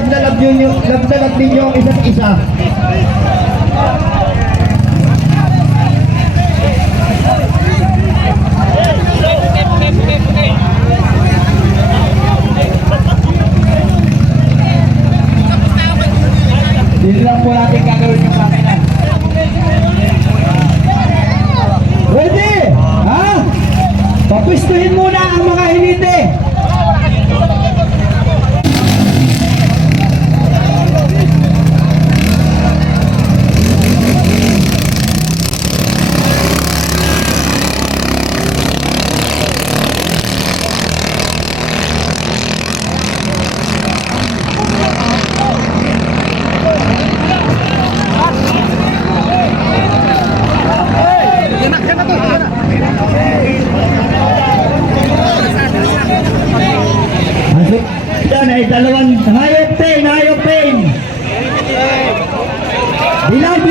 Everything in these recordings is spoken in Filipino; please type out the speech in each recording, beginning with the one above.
love na love ninyo ang isa't isa. Dito lang po natin gagawin yung makina. Ready? Ha? Papwistuhin muna ang mga hinite. Yan ay dalawang hayop pain. Dilaw.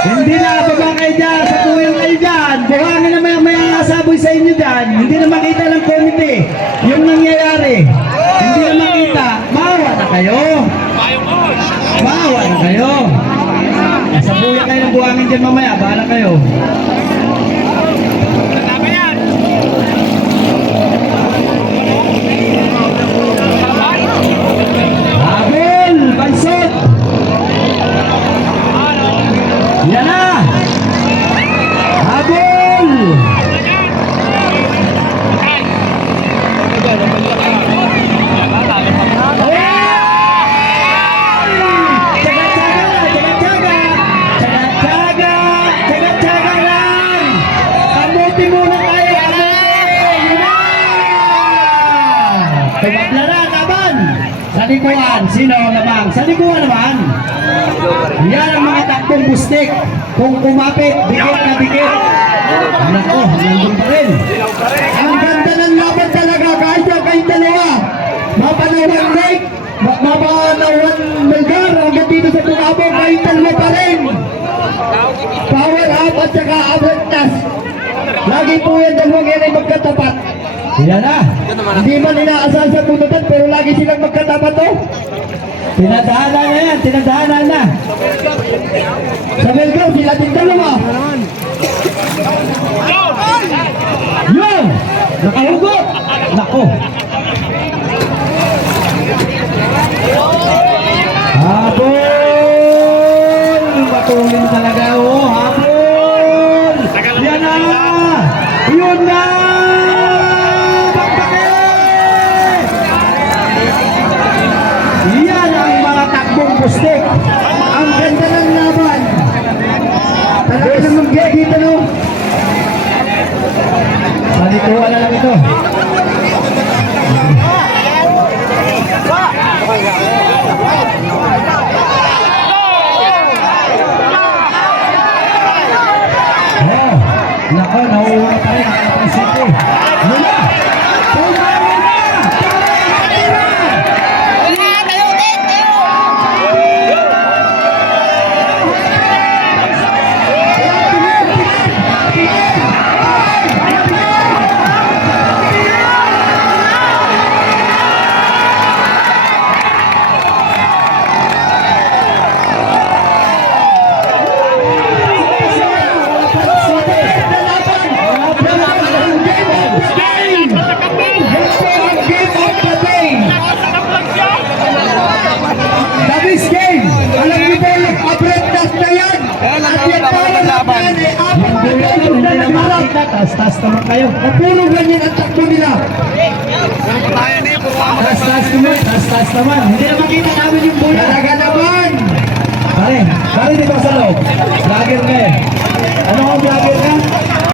Hindi na babang kayo dyan, sa tuyang kayo dyan. Buhangin na may asaboy sa inyo dyan. Hindi na makita ng komite yung nangyayari. Hindi na makita. Maawa na kayo. Asabuyan kayo ng buhangin dyan mamaya. Bahala kayo. Habol! Bansot! Yan na! Habol! Tsaga lang! Amuti muna kayo! Tumabla na naman! Sa likuan, sino lamang? Sa likuan naman! Yan ang mga takbong bustik. Kung kumapit, bigit na bigit. Nako, nandun pa rin. Ang ganda ng laban talaga. Kahit yung kayong dalawa. Mapanawan Lake, mapanawan Melgar, hanggang dito sa Tungabong, kayong dalawa pa rin. Power up at saka abruptness. Lagi po yan dalawang yan ay magkatapat. Yan na. Hindi man inaasahan sa punutan, pero lagi silang magkatapat to. Tinadaanan na yan, tinadaanan na. Sa Melgar, sila din dalawa. Yun! Nakahugot! Nako! Habol! Matulin talaga, oh! Habol! Yan na! Yun na! Pustik. Ang ganda ng laban. Talaga naman dito, no? Palituan na lang ito. Oh, nako, nauuna pa rin. Nakapasok eh. Mula! Tas naman kayo. Puro ganyan ang takbo nila. Tas naman. Hindi na makita namin yung bola. Talaga naman. Pare dito sa loob. Vlogger ka eh. Ano ka vlogger ka?